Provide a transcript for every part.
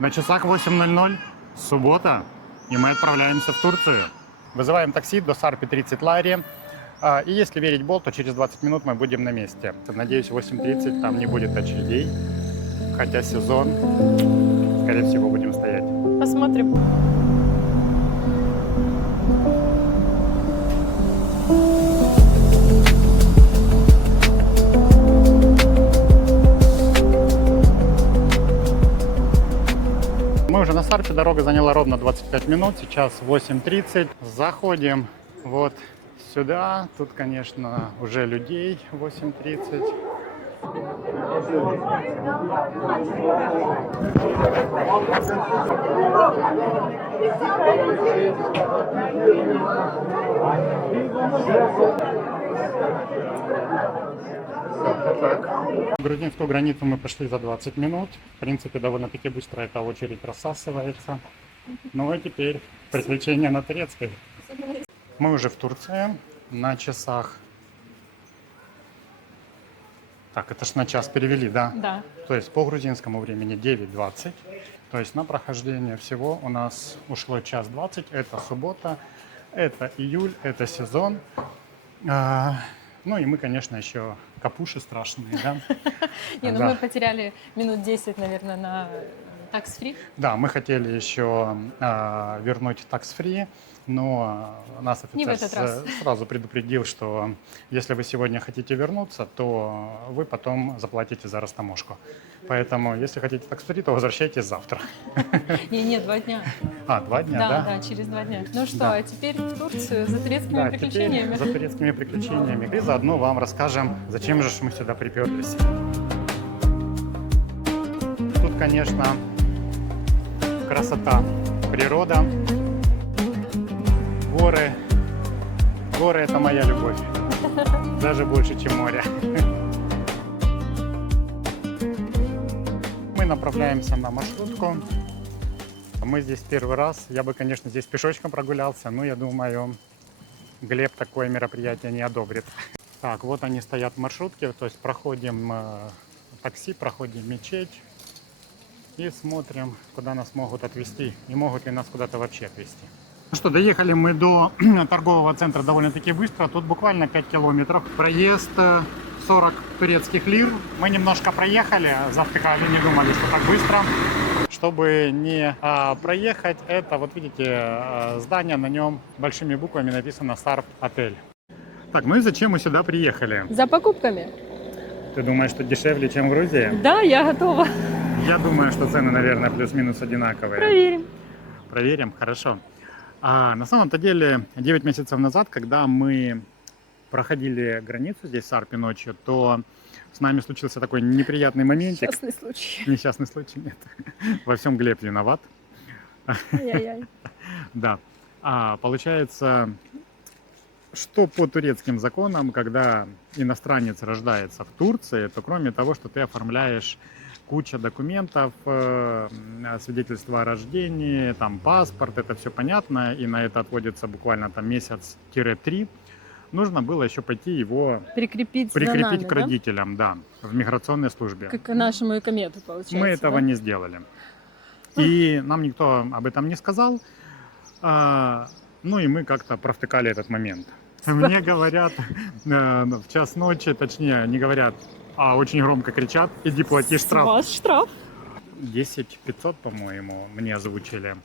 На часах 8:00, суббота, и мы отправляемся в Турцию. Вызываем такси до Сарпи 30 Лари. И если верить Болту, то через 20 минут мы будем на месте. Надеюсь, в 8:30 там не будет очередей. Хотя сезон, скорее всего, будем стоять. Посмотрим. Мы уже на Сарпе, дорога заняла ровно 25 минут, сейчас 8:30. Заходим вот сюда, тут, конечно, уже людей 8:30. Грузинскую границу мы пошли за 20 минут. В принципе, довольно-таки быстро эта очередь рассасывается. Ну и теперь приключения на турецкой. Мы уже в Турции, на часах. Так, это ж на час перевели, да? Да. То есть по грузинскому времени 9:20. То есть на прохождение всего у нас ушло 1:20. Это суббота, это июль, это сезон. Ну и мы, конечно, еще капуши страшные, да? Не, ну Да. мы потеряли минут 10, наверное, на такс-фри. Да, мы хотели еще вернуть такс-фри, но нас Не в офицер этот раз. сразу предупредил, что если вы сегодня хотите вернуться, то вы потом заплатите за растаможку. Поэтому, если хотите такс-фри, то возвращайтесь завтра. Не, 2 дня. 2 дня, да? Да, через 2 дня. Ну что, Да. а теперь в Турцию за турецкими Да, приключениями. теперь за турецкими приключениями. И заодно вам расскажем, зачем же ж мы сюда приперлись. Тут, конечно, красота, природа, горы. Горы – это моя любовь, даже больше, чем море. Мы направляемся на маршрутку. Мы здесь первый раз. Я бы, конечно, здесь пешочком прогулялся, но я думаю, Глеб такое мероприятие не одобрит. Так, вот они стоят в маршрутке, то есть проходим такси, проходим мечеть и смотрим, куда нас могут отвезти и могут ли нас куда-то вообще отвезти. Ну что, доехали мы до торгового центра довольно-таки быстро, тут буквально 5 километров. Проезд 40 турецких лир. Мы немножко проехали, завтыкали, не думали, что так быстро. Чтобы не проехать, это, вот видите, здание, на нем большими буквами написано «Сарп Отель». Так, ну и зачем мы сюда приехали? За покупками. Ты думаешь, что дешевле, чем в Грузии? Да, я готова. Я думаю, что цены, наверное, плюс-минус одинаковые. Проверим. Проверим, хорошо. На самом-то деле, 9 месяцев назад, когда мы проходили границу здесь в Сарпе ночью, то с нами случился такой неприятный моментик. Частный случай. Несчастный случай, нет. Во всем Глеб виноват. Ай-яй-яй. Да. Получается, что по турецким законам, когда иностранец рождается в Турции, то кроме того, что ты оформляешь куча документов, свидетельство о рождении, там паспорт, это все понятно, и на это отводится буквально там месяц-3, нужно было еще пойти его Прикрепить за прикрепить нами, к родителям, да, в миграционной службе. Как к нашему икомету, получается. Мы этого да? не сделали. И нам никто об этом не сказал. Ну и мы как-то провтыкали этот момент. Мне говорят в час ночи, точнее, не говорят, а очень громко кричат: иди плати штраф. С вас штраф. 10 500, по-моему, мне озвучили.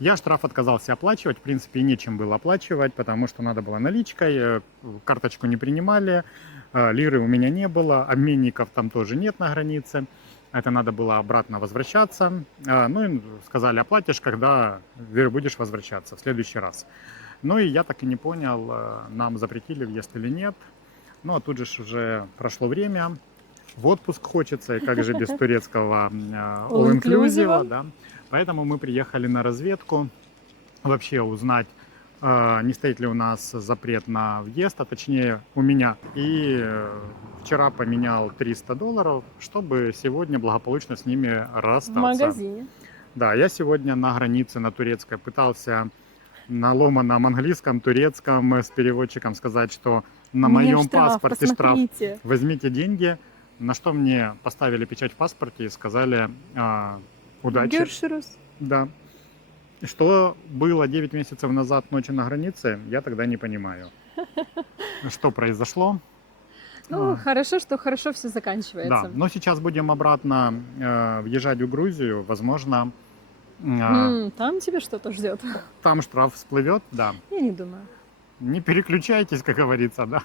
Я штраф отказался оплачивать, в принципе, и нечем было оплачивать, потому что надо было наличкой, карточку не принимали, лиры у меня не было, обменников там тоже нет на границе. Это надо было обратно возвращаться. Ну и сказали, оплатишь, когда будешь возвращаться в следующий раз. Ну и я так и не понял, нам запретили въезд или нет. Ну а тут же уже прошло время, в отпуск хочется, и как же без турецкого all-inclusive, да. Поэтому мы приехали на разведку, вообще узнать, не стоит ли у нас запрет на въезд, а точнее у меня. И вчера поменял $300, чтобы сегодня благополучно с ними расстаться. В магазине. Да, я сегодня на границе на турецкой пытался на ломаном английском, турецком с переводчиком сказать, что на моем паспорте штраф, возьмите деньги. На что мне поставили печать в паспорте и сказали, Удачи. Görüşürüz. Да. Что было 9 месяцев назад ночи на границе, я тогда не понимаю. Что произошло? Ну, хорошо, что хорошо все Да, заканчивается. но сейчас будем обратно въезжать в Грузию. Возможно, Там тебя что-то ждет? там штраф всплывет, да. Я не думаю. Не переключайтесь, как говорится, да.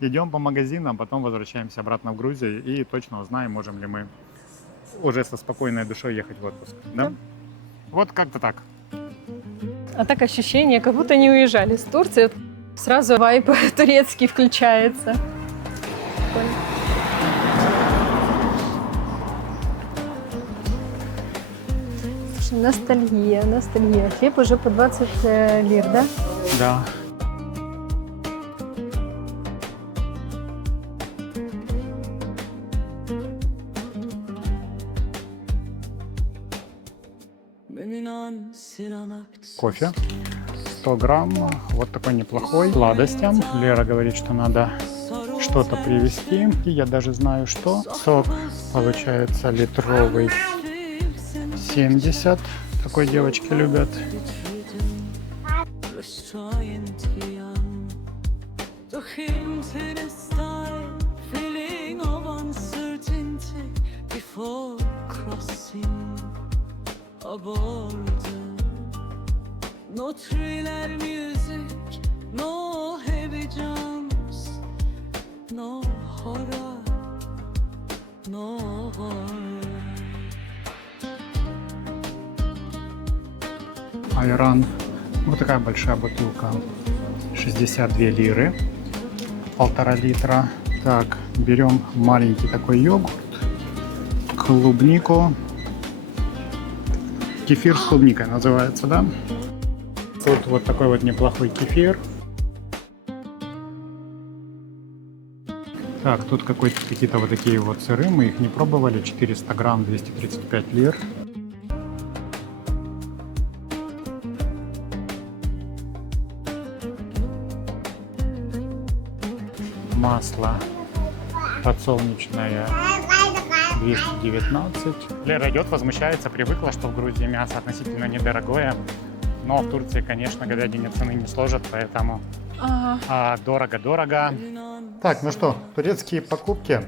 Идем по магазинам, потом возвращаемся обратно в Грузию и точно узнаем, можем ли мы уже со спокойной душой ехать в отпуск. Да? Да. Вот как-то так. А так ощущение, как будто не уезжали с Турции. Сразу вайп турецкий включается. Прикольно. Слушай, ностальгия, ностальгия. Хлеб уже по 20 лир, да? Да. Кофе. 100 грамм. Вот такой неплохой. Сладостям. Лера говорит, что надо что-то привезти. И я даже знаю, что. Сок получается литровый. 70. Такой девочки любят. No thriller music, no heavy jumps, no horror, no horror. Айран. Вот такая большая бутылка. 62 лиры. 1,5 литра. Так, берем маленький такой йогурт. Клубнику. Кефир с клубникой называется, да? Тут вот такой вот неплохой кефир. Так, тут какие-то вот такие вот сыры. Мы их не пробовали. 400 грамм, 235 лир. Масло подсолнечное 219. Лера идет, возмущается, привыкла, что в Грузии мясо относительно недорогое. Но в Турции, конечно, говядине цены не сложат, поэтому дорого-дорого. Так, ну что, турецкие покупки.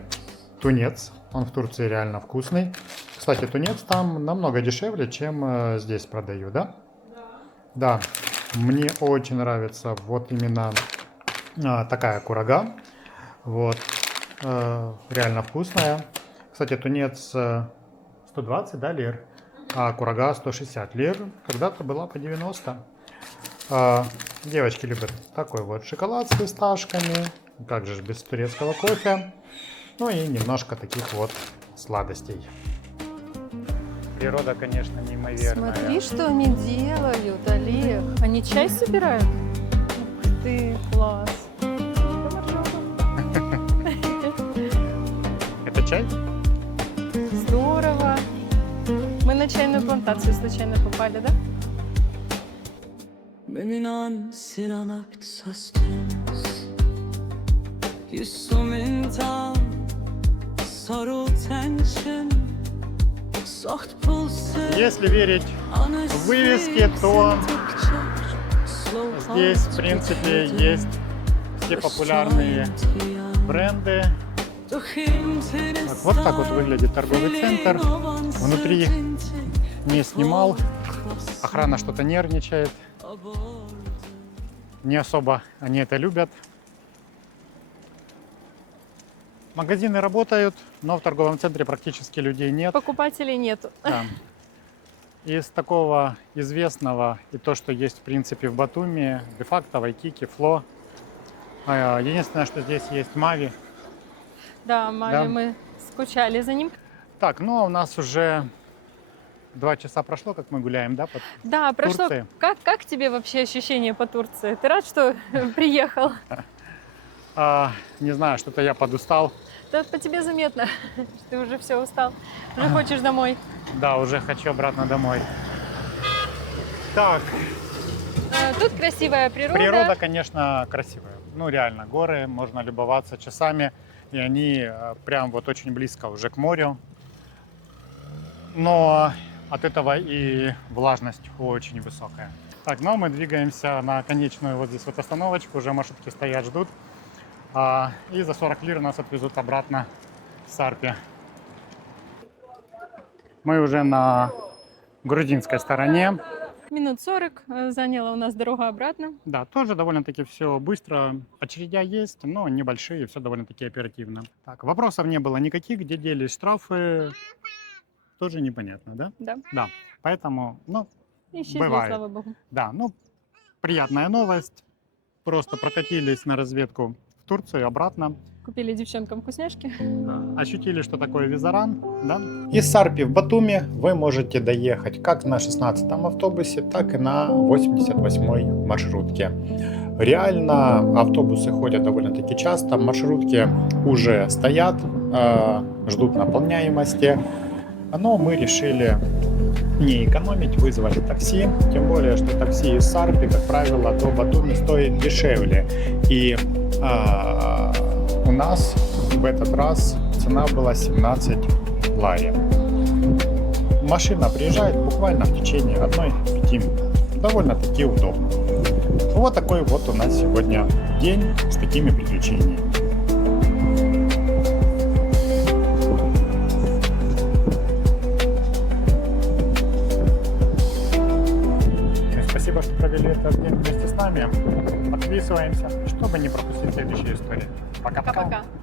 Тунец, он в Турции реально вкусный. Кстати, тунец там намного дешевле, чем здесь продаю, да? Да, мне очень нравится вот именно такая курага. Вот, реально вкусная. Кстати, тунец 120, да, лир, а курага 160 лир. Когда-то была по 90. Девочки любят такой вот шоколад с фисташками. Как же без турецкого кофе. Ну и немножко таких вот сладостей. Природа, конечно, неимоверная. Смотри, что они делают, Олег. Они чай собирают? Ух ты, класс. Это чай? Здорово. Мы на чайную плантацию случайно попали, да? ببینن سیرانک ساستنس Yüzümünden sarı tension Soft pulse Если верить вывеске, то здесь, в принципе, есть все популярные бренды. Вот так вот выглядит торговый центр. Внутри не снимал. Охрана что-то нервничает. Не особо они это любят. Магазины работают, но в торговом центре практически людей нет. Покупателей нету. Да. Из такого известного и то, что есть в принципе в Батуми, де-факто, Вайкики, Фло. Единственное, что здесь есть Мави. Да, Мави, Да. мы скучали за ним. Так, ну а у нас уже 2 часа прошло, как мы гуляем, да, по Да, прошло. Турции. Как тебе вообще ощущение по Турции? Ты рад, что приехал? Не знаю, что-то я подустал. Да, по тебе заметно, что ты уже все устал. Уже хочешь домой. Да, уже хочу обратно домой. Так, Тут красивая природа. природа, конечно, красивая. Ну, реально, горы, можно любоваться часами. И они прям вот очень близко уже к морю. Но от этого и влажность очень высокая. Так, ну мы двигаемся на конечную вот здесь вот остановочку, уже маршрутки стоят, ждут. И за 40 лир нас отвезут обратно в Сарпе. Мы уже на грузинской стороне. Минут 40 заняла у нас дорога обратно. Да, тоже довольно-таки все быстро. Очередя есть, но небольшие, все довольно-таки оперативно. Так, вопросов не было никаких, где делись штрафы, тоже непонятно, да? Да. Да, поэтому, ну, Исчезли, бывает. слава богу. Да, ну, приятная новость. Просто прокатились на разведку в Турцию, обратно. Купили девчонкам вкусняшки. Ощутили, что такое визаран, да? Из Сарпи в Батуми вы можете доехать как на 16-м автобусе, так и на 88-й маршрутке. Реально автобусы ходят довольно-таки часто, маршрутки уже стоят, ждут наполняемости. Но мы решили не экономить, вызвали такси. Тем более, что такси из Сарпи, как правило, до Батуми стоит дешевле. И у нас в этот раз цена была 17 лари. Машина приезжает буквально в течение 1-5 минут. Довольно-таки удобно. Вот такой вот у нас сегодня день с такими приключениями. Спасибо, что провели этот день вместе с нами. Подписываемся, чтобы не пропустить следующие истории. Пока-пока. Пока-пока.